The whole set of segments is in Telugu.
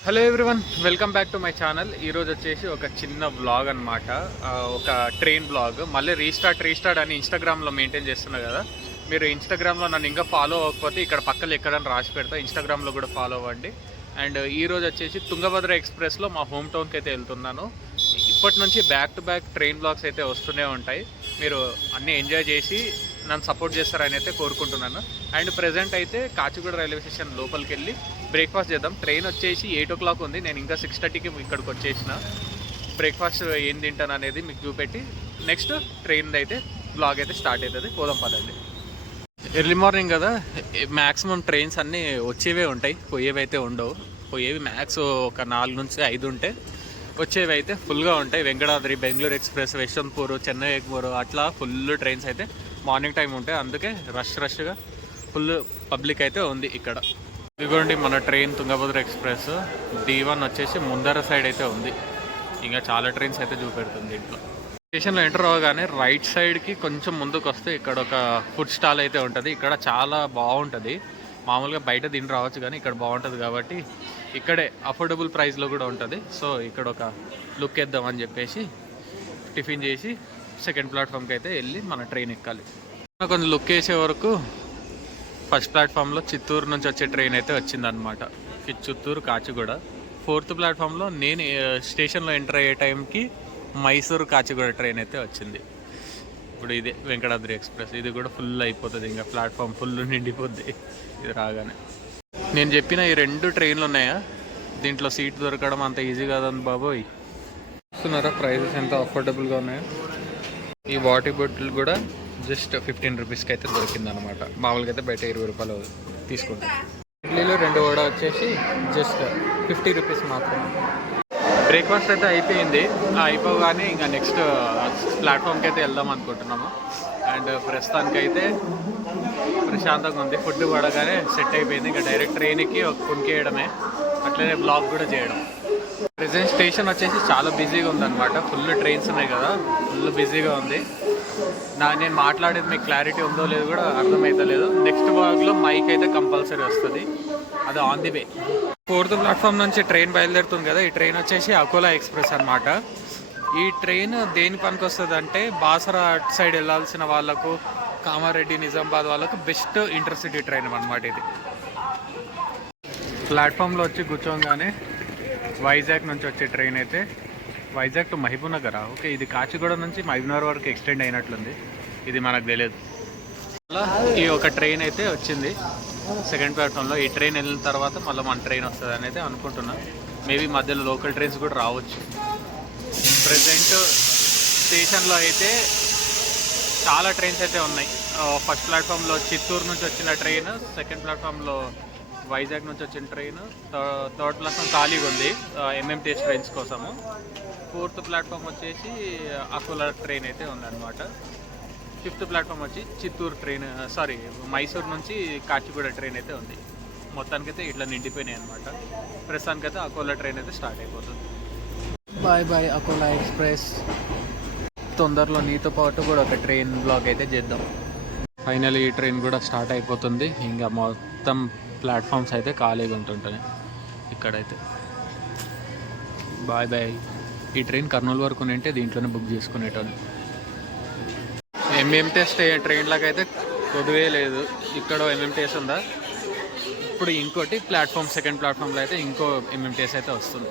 Hello everyone welcome back to my channel ఈరోజు వచ్చేసి ఒక చిన్న బ్లాగ్ అనమాట ఒక ట్రైన్ బ్లాగ్ మళ్ళీ రీస్టార్ట్ రీస్టార్ట్ అని ఇన్స్టాగ్రామ్లో మెయింటైన్ చేస్తున్నా కదా. మీరు ఇన్స్టాగ్రామ్లో నన్ను ఇంకా ఫాలో అవ్వకపోతే ఇక్కడ పక్కన ఎక్కడని రాసి పెడతా. ఇన్స్టాగ్రామ్లో కూడా ఫాలో అవ్వండి. అండ్ ఈ రోజు వచ్చేసి తుంగభద్ర ఎక్స్ప్రెస్లో మా హోమ్ టౌన్కి అయితే వెళ్తున్నాను. ఇప్పటి నుంచి back to back train blogs అయితే వస్తూనే ఉంటాయి. మీరు అన్నీ ఎంజాయ్ చేసి నన్ను సపోర్ట్ చేస్తారని అయితే కోరుకుంటున్నాను. అండ్ ప్రజెంట్ అయితే కాచిగూడ రైల్వే స్టేషన్ లోపలికి వెళ్ళి బ్రేక్ఫాస్ట్ చేద్దాం. ట్రైన్ వచ్చేసి ఎయిట్ ఓ క్లాక్ ఉంది. నేను ఇంకా సిక్స్ థర్టీకి ఇక్కడికి వచ్చేసిన. బ్రేక్ఫాస్ట్ ఏం తింటాను అనేది మీకు చూపెట్టి నెక్స్ట్ ట్రైన్ అయితే బ్లాగ్ అయితే స్టార్ట్ అవుతుంది. పోదాం పదండి. ఎర్లీ మార్నింగ్ కదా. మ్యాక్సిమం ట్రైన్స్ అన్నీ వచ్చేవే ఉంటాయి. పోయేవి అయితే ఉండవు. పోయేవి మ్యాక్స్ ఒక నాలుగు నుంచి ఐదు ఉంటే వచ్చేవి అయితే ఫుల్గా ఉంటాయి. వెంకటాద్రి బెంగళూరు ఎక్స్ప్రెస్ యశ్వంత్పూర్ చెన్నై ఎగ్మూరు అట్లా ఫుల్ ట్రైన్స్ అయితే మార్నింగ్ టైం ఉంటాయి అందుకే రష్ రష్గా ఫుల్ పబ్లిక్ అయితే ఉంది ఇక్కడ. ఇదిగోండి మన train Tungabhadra express. D one వచ్చేసి ముందర సైడ్ అయితే ఉంది. ఇంకా చాలా ట్రైన్స్ అయితే చూపెడుతుంది ఇంట్లో స్టేషన్లో ఎంటర్ అవ్వగానే రైట్ సైడ్కి కొంచెం ముందుకు వస్తే ఇక్కడ ఒక ఫుడ్ స్టాల్ అయితే ఉంటుంది. ఇక్కడ చాలా బాగుంటుంది. మామూలుగా బయట తిని రావచ్చు కానీ ఇక్కడ బాగుంటుంది కాబట్టి ఇక్కడే అఫోర్డబుల్ ప్రైస్లో కూడా ఉంటుంది. సో ఇక్కడ ఒక లుక్ వేద్దామని చెప్పేసి టిఫిన్ చేసి సెకండ్ ప్లాట్ఫామ్కి అయితే వెళ్ళి మన ట్రైన్ ఎక్కాలి. కొంచెం లుక్ వేసే వరకు ఫస్ట్ ప్లాట్ఫామ్లో చిత్తూరు నుంచి వచ్చే ట్రైన్ అయితే వచ్చిందనమాట చిత్తూరు కాచిగూడ. ఫోర్త్ ప్లాట్ఫామ్లో నేను స్టేషన్లో ఎంటర్ అయ్యే టైంకి మైసూరు కాచిగూడ ట్రైన్ అయితే వచ్చింది. ఇప్పుడు ఇదే వెంకటాద్రి ఎక్స్ప్రెస్. ఇది కూడా ఫుల్ అయిపోతుంది. ఇంకా ప్లాట్ఫామ్ ఫుల్ నిండిపోద్ది. ఇది రాగానే. నేను చెప్పిన ఈ రెండు ట్రైన్లు ఉన్నాయా? దీంట్లో సీట్ దొరకడం అంత ఈజీ కాదని బాబోయ్. చూస్తున్నారా? ప్రైజెస్ ఎంత అఫోర్డబుల్గా ఉన్నాయో. ఈ వాటర్ బాటిల్ కూడా జస్ట్ ఫిఫ్టీన్ రూపీస్కి అయితే దొరికింది అనమాట మామూలుగా అయితే బయట ఇరవై రూపాయలు తీసుకుంటాం ఇడ్లీలో రెండు వడ వచ్చేసి జస్ట్ ఫిఫ్టీ రూపీస్ మాత్రమే. బ్రేక్ఫాస్ట్ అయితే అయిపోయింది. అయిపోగానే ఇంకా నెక్స్ట్ ప్లాట్ఫామ్కి అయితే వెళ్దాం అనుకుంటున్నాము. అండ్ ప్రస్తుతానికి అయితే ప్రశాంతంగా ఉంది. ఫుడ్ పడగానే సెట్ అయిపోయింది. ఇంకా డైరెక్ట్ ట్రైన్కి ఒక కునికేయడమే అట్లనే బ్లాగ్ కూడా చేయడం. ప్రెసెంట్ స్టేషన్ వచ్చేసి చాలా బిజీగా ఉందన్నమాట. ఫుల్ ట్రైన్స్ ఉన్నాయి కదా. ఫుల్ బిజీగా ఉంది. నా నేను మాట్లాడేది మీకు క్లారిటీ ఉందో లేదో కూడా అర్థమవుతలేదు నెక్స్ట్ బ్లాగ్లో మైక్ అయితే కంపల్సరీ వస్తుంది. అది on the way fourth platform నుంచి ట్రైన్ బయలుదేరుతుంది కదా. ఈ ట్రైన్ వచ్చేసి అకోలా ఎక్స్ప్రెస్ అన్నమాట. ఈ ట్రైన్ దేని పనికి వస్తుంది అంటే బాసరా అటు సైడ్ వెళ్ళాల్సిన వాళ్ళకు కామారెడ్డి నిజామాబాద్ వాళ్ళకు బెస్ట్ ఇంటర్సిటీ ట్రైన్ అనమాట ఇది. ప్లాట్ఫామ్లో వచ్చి కూర్చోగానే వైజాగ్ నుంచి వచ్చే ట్రైన్ అయితే వైజాగ్ టు మహబూబ్నగరా. ఓకే ఇది కాచిగూడ నుంచి మహబూబ్నగర్ వరకు ఎక్స్టెండ్ అయినట్లుంది. ఇది మనకు తెలియదు. ఈ ఒక ట్రైన్ అయితే వచ్చింది. సెకండ్ ప్లాట్ఫామ్లో ఈ ట్రైన్ వెళ్ళిన తర్వాత మళ్ళీ మన ట్రైన్ వస్తుంది అని అయితే అనుకుంటున్నా. మేబీ మధ్యలో లోకల్ ట్రైన్స్ కూడా రావచ్చు. ప్రజెంట్ స్టేషన్లో అయితే చాలా ట్రైన్స్ అయితే ఉన్నాయి. ఫస్ట్ ప్లాట్ఫామ్లో చిత్తూరు నుంచి వచ్చిన ట్రైన్ సెకండ్ ప్లాట్ఫామ్లో వైజాగ్ నుంచి వచ్చిన ట్రైన్ థర్డ్ ప్లాట్ఫామ్ ఖాళీగా ఉంది. ఎంఎంటీఎస్ ట్రైన్స్ కోసము. ఫోర్త్ ప్లాట్ఫామ్ వచ్చేసి అకోలా ట్రైన్ అయితే ఉందన్నమాట. ఫిఫ్త్ ప్లాట్ఫామ్ వచ్చి చిత్తూరు ట్రైన్ సారీ మైసూర్ నుంచి కాచిగూడ ట్రైన్ అయితే ఉంది. మొత్తానికైతే ఇట్లా నిండిపోయినాయి అనమాట ప్రస్తుతానికైతే అకోలా ట్రైన్ అయితే స్టార్ట్ అయిపోతుంది. బాయ్ బాయ్ అకోలా ఎక్స్ప్రెస్ తొందరలో నీతో పాటు కూడా ఒక ట్రైన్ బ్లాక్ అయితే చేద్దాం. ఫైనల్ ఈ ట్రైన్ కూడా స్టార్ట్ అయిపోతుంది. ఇంకా మొత్తం ప్లాట్ఫామ్స్ అయితే ఖాళీగా ఉంటుంటాయి. ఇక్కడైతే. Bye bye. ఈ ట్రైన్ కర్నూలు వరకు ఉంటే దీంట్లోనే బుక్ చేసుకునేటోని. ఎంఎంటీఎస్ ట్రైన్లకు అయితే కొద్దువే లేదు. ఇక్కడ ఎంఎంటీఎస్ ఉందా? ఇప్పుడు ఇంకోటి ప్లాట్ఫామ్ సెకండ్ ప్లాట్ఫామ్లో అయితే ఇంకో ఎంఎంటీఎస్ అయితే వస్తుంది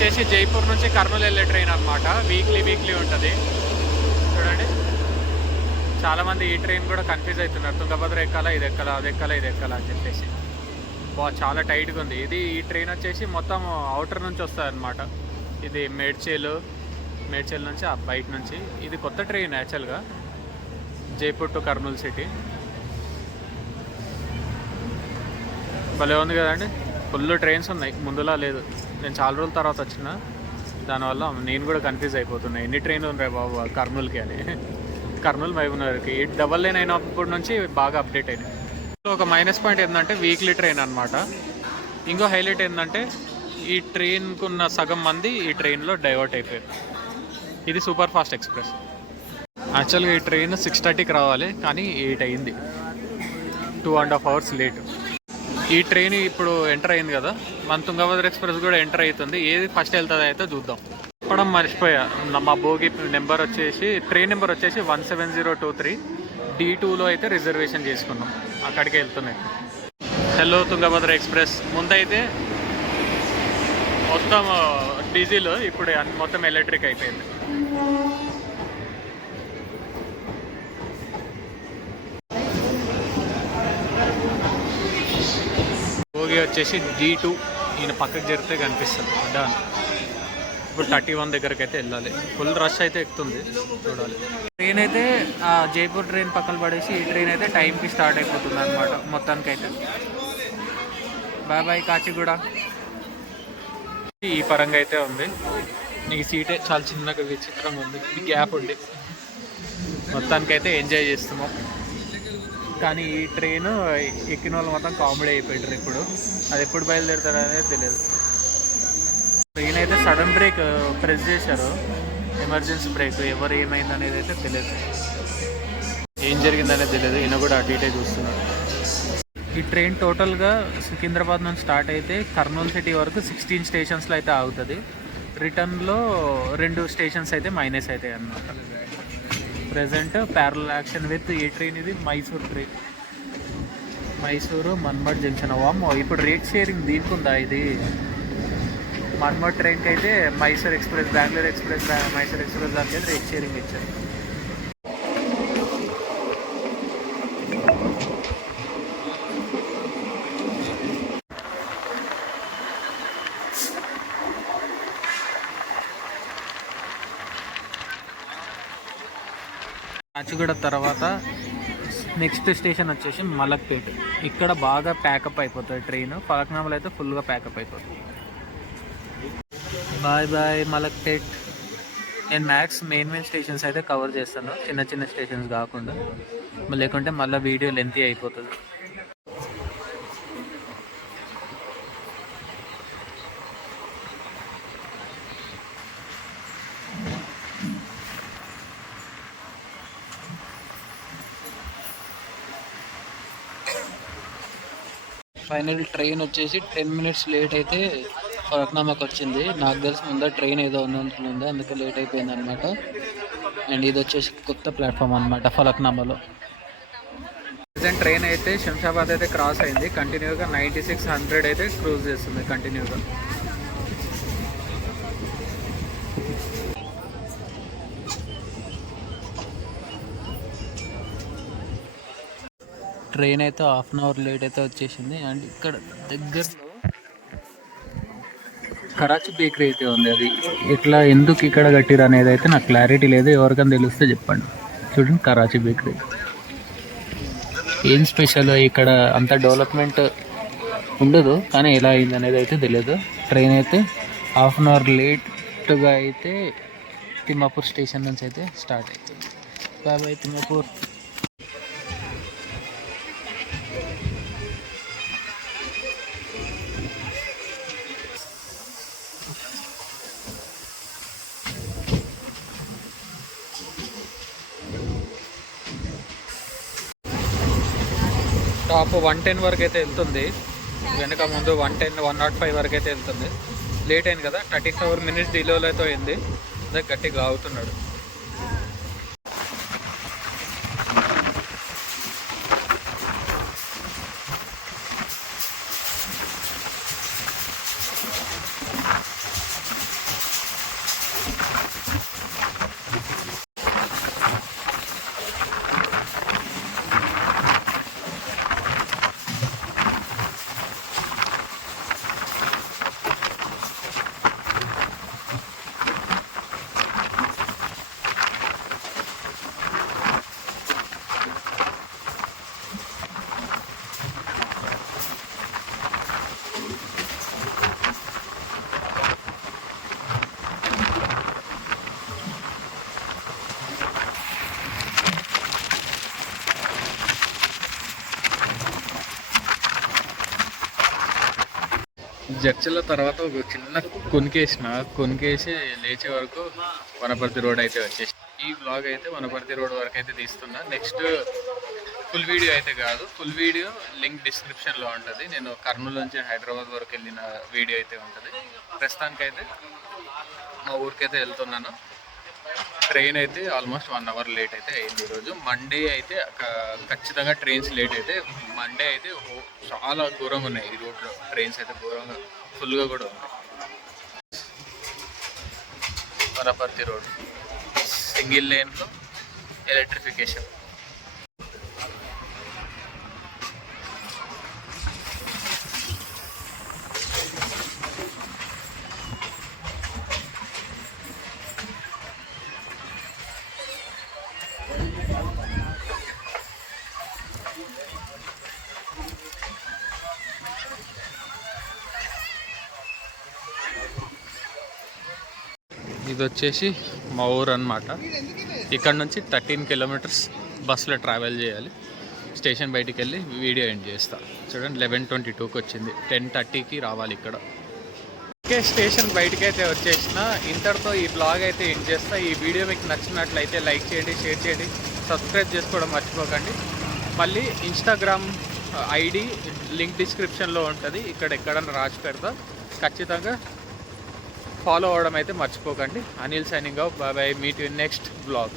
ట్రైన్ వచ్చేసి జైపూర్ నుంచి కర్నూలు వెళ్ళే ట్రైన్ అనమాట వీక్లీ వీక్లీ ఉంటుంది. చూడండి. చాలా మంది ఈ ట్రైన్ కూడా కన్ఫ్యూజ్ అవుతున్నారు. తుంగభద్ర ఎక్కాలా ఇది ఎక్కాలా అది ఎక్కాలా ఇది ఎక్కాలా అని చెప్పేసి. బా చాలా టైట్గా ఉంది. ఇది ఈ ట్రైన్ వచ్చేసి మొత్తం అవుటర్ నుంచి వస్తుంది అనమాట ఇది మేడ్చేలు మేడ్చేల్ నుంచి ఆ బయట నుంచి. ఇది కొత్త ట్రైన్ యాక్చువల్గా జైపూర్ టు కర్నూలు సిటీ భలే ఉంది కదండి. ఫుల్ ట్రైన్స్ ఉన్నాయి. ముందులా లేదు. నేను చాలా రోజుల తర్వాత వచ్చిన దానివల్ల నేను కూడా కన్ఫ్యూజ్ అయిపోతున్నా. ఎన్ని ట్రైన్లు ఉన్నాయి బాబు కర్నూలుకి అని. కర్నూలు మహబూబ్నగర్కి. ఈ డబల్ లైన్ అయినప్పటి నుంచి బాగా అప్డేట్ అయినాయి. సో ఒక మైనస్ పాయింట్ ఏంటంటే వీక్లీ ట్రైన్ అనమాట ఇంకో హైలైట్ ఏంటంటే ఈ ట్రైన్కు ఉన్న సగం మంది ఈ ట్రైన్లో డైవర్ట్ అయిపోయారు. ఇది సూపర్ ఫాస్ట్ ఎక్స్ప్రెస్ యాక్చువల్గా ఈ ట్రైన్ సిక్స్ థర్టీకి రావాలి కానీ ఎయిట్ అయింది. Two and half hours late ఈ ట్రైన్ ఇప్పుడు ఎంటర్ అయింది కదా? మన తుంగభద్ర ఎక్స్ప్రెస్ కూడా ఎంటర్ అవుతుంది ఏది ఫస్ట్ వెళ్తుంది అయితే చూద్దాం. చెప్పడం మర్చిపోయా. మా భోగి నెంబర్ వచ్చేసి ట్రైన్ నెంబర్ వచ్చేసి one seven zero two three D టూలో అయితే రిజర్వేషన్ చేసుకున్నాం. అక్కడికి వెళ్తున్నాయి. Hello Tungabhadra express. ముందైతే మొత్తం డీజిల్ ఇప్పుడు మొత్తం ఎలక్ట్రిక్ అయిపోయింది భోగి వచ్చేసి డి టూ ఈయన పక్కకు జరిగితే కనిపిస్తుంది. డన్ ఇప్పుడు థర్టీ వన్ దగ్గరికి అయితే వెళ్ళాలి. ఫుల్ రష్ అయితే ఎక్కుతుంది. చూడాలి. ట్రైన్ అయితే ఆ జైపూర్ ట్రైన్ పక్కన పడేసి ఈ ట్రైన్ అయితే టైంకి స్టార్ట్ అయిపోతుంది అనమాట మొత్తానికి అయితే బాయ్ బాయ్ కాచిగూడ ఈ పరంగా అయితే ఉంది. నీకు సీటే చాలా చిన్నగా విచిత్రంగా ఉంది. గ్యాప్ ఉంది. మొత్తానికి అయితే ఎంజాయ్ చేస్తున్నాం. కానీ ఈ ట్రైన్ ఎక్కిన వాళ్ళు మొత్తం కామెడీ అయిపోయారు ఇప్పుడు. అది ఎప్పుడు బయలుదేరుతారు అనేది తెలియదు. ట్రైన్ అయితే సడన్ బ్రేక్ ప్రెస్ చేశారు. ఎమర్జెన్సీ బ్రేక్ ఎవరు ఏమైంది అనేది అయితే తెలియదు. ఏం జరిగిందనేది తెలియదు. ఈయన కూడా అటు ఇటే చూస్తున్నాడు. ఈ ట్రైన్ టోటల్గా సికింద్రాబాద్ నుంచి స్టార్ట్ అయితే కర్నూలు సిటీ వరకు సిక్స్టీన్ స్టేషన్స్లో అయితే ఆగుతుంది. రిటర్న్లో రెండు స్టేషన్స్ అయితే మైనస్ అవుతాయి అన్నమాట. Present parallel action with a train ఇది? మైసూర్ ట్రైన్ మైసూరు మన్మడ్ జంక్షన్ వామ్మో ఇప్పుడు రేట్ షేరింగ్ దీనికి ఉందా ఇది? మన్మడ్ ట్రైన్కి అయితే Mysore express Bengaluru express Mysore express దానికి అయితే రేట్ షేరింగ్ ఇచ్చారు. కాచిగూడ తర్వాత నెక్స్ట్ స్టేషన్ వచ్చేసి మలక్పేట్. ఇక్కడ బాగా ప్యాకప్ అయిపోతుంది ట్రైన్ ఫలక్నామాలో అయితే ఫుల్గా ప్యాకప్ అయిపోతుంది. Bye bye Malakpet. నేను మ్యాక్స్ మెయిన్ మెయిన్ స్టేషన్స్ అయితే కవర్ చేస్తాను. చిన్న చిన్న స్టేషన్స్ కాకుండా. లేకుంటే మళ్ళీ వీడియో లెంతీ అయిపోతుంది. ఫైనల్ ట్రైన్ వచ్చేసి టెన్ మినిట్స్ లేట్ అయితే ఫలక్నామాకి వచ్చింది. నాకు తెలిసి ముందర ట్రైన్ ఏదో ఉంది అందుకే లేట్ అయిపోయింది అనమాట అండ్ ఇది వచ్చేసి కొత్త ప్లాట్ఫామ్ అనమాట ఫలక్నామాలో ప్రజెంట్ ట్రైన్ అయితే శంషాబాద్ అయితే క్రాస్ అయింది. కంటిన్యూగా నైంటీ సిక్స్ హండ్రెడ్ అయితే క్రూజ్ చేస్తుంది కంటిన్యూగా ట్రైన్ అయితే హాఫ్ అన్ అవర్ లేట్ అయితే వచ్చేసింది. అండ్ ఇక్కడ దగ్గరలో కరాచీ బేకరీ అయితే ఉంది అది. ఎట్లా ఎందుకు ఇక్కడ కట్టిరు అనేది అయితే నాకు క్లారిటీ లేదు. ఎవరికైనా తెలిస్తే చెప్పండి. చూడండి కరాచీ బేకరీ ఏం స్పెషల్ ఇక్కడ అంత డెవలప్మెంట్ ఉండదు కానీ ఎలా అయింది అనేది అయితే తెలియదు. ట్రైన్ అయితే హాఫ్ అన్ అవర్ లేట్గా అయితే తిమ్మాపూర్ స్టేషన్ నుంచి అయితే స్టార్ట్ అవుతుంది బాబాయ్ తిమ్మాపూర్. టాప్ వన్ టెన్ వరకు అయితే వెళ్తుంది. వెనక ముందు one ten one not five వరకు అయితే వెళ్తుంది. లేట్ అయింది కదా థర్టీ ఫోర్ మినిట్స్ డిలోలో అయితే అయింది. అదే గట్టిగా ఆగుతున్నాడు. జడ్చల తర్వాత ఒక చిన్న కొనికేసిన. కొనికేసి లేచే వరకు వనపర్తి రోడ్ అయితే వచ్చేసి. ఈ బ్లాగ్ అయితే వనపర్తి రోడ్ వరకు అయితే తీస్తున్నా. నెక్స్ట్ ఫుల్ వీడియో అయితే కాదు. ఫుల్ వీడియో లింక్ డిస్క్రిప్షన్లో ఉంటుంది. నేను కర్నూలు నుంచి హైదరాబాద్ వరకు వెళ్ళిన వీడియో అయితే ఉంటుంది. ప్రస్తుతానికైతే మా ఊరికైతే వెళ్తున్నాను. ట్రైన్ అయితే ఆల్మోస్ట్ వన్ అవర్ లేట్ అయితే అయింది ఈరోజు. మండే అయితే ఖచ్చితంగా ట్రైన్స్ లేట్ అయితే మండే అయితే చాలా ఘోరంగా ఉన్నాయి ఈ రోడ్లో ట్రైన్స్ అయితే ఘోరంగా ఫుల్గా కూడా ఉన్నాయి. వనపర్తి రోడ్ సింగిల్ లేన్లో ఎలక్ట్రిఫికేషన్ ఇది వచ్చేసి మా ఊరు అనమాట ఇక్కడ నుంచి థర్టీన్ కిలోమీటర్స్ బస్సులో ట్రావెల్ చేయాలి. స్టేషన్ బయటికి వెళ్ళి వీడియో ఎండ్ చేస్తా. చూడండి లెవెన్ ట్వంటీ టూకి వచ్చింది. టెన్ థర్టీకి రావాలి ఇక్కడ. ఓకే స్టేషన్ బయటికి అయితే వచ్చేసిన. ఇంతటితో ఈ బ్లాగ్ అయితే ఎండ్ చేస్తా. ఈ వీడియో మీకు నచ్చినట్లయితే లైక్ చేయండి షేర్ చేయండి. సబ్స్క్రైబ్ చేసుకోవడం మర్చిపోకండి. మళ్ళీ ఇన్స్టాగ్రామ్ ఐడి లింక్ డిస్క్రిప్షన్లో ఉంటుంది. ఇక్కడ ఎక్కడన్నా రాసి పెడతా. ఖచ్చితంగా ఫాలో అవ్వడం అయితే మర్చిపోకండి. Anil signing off bye meet you next blog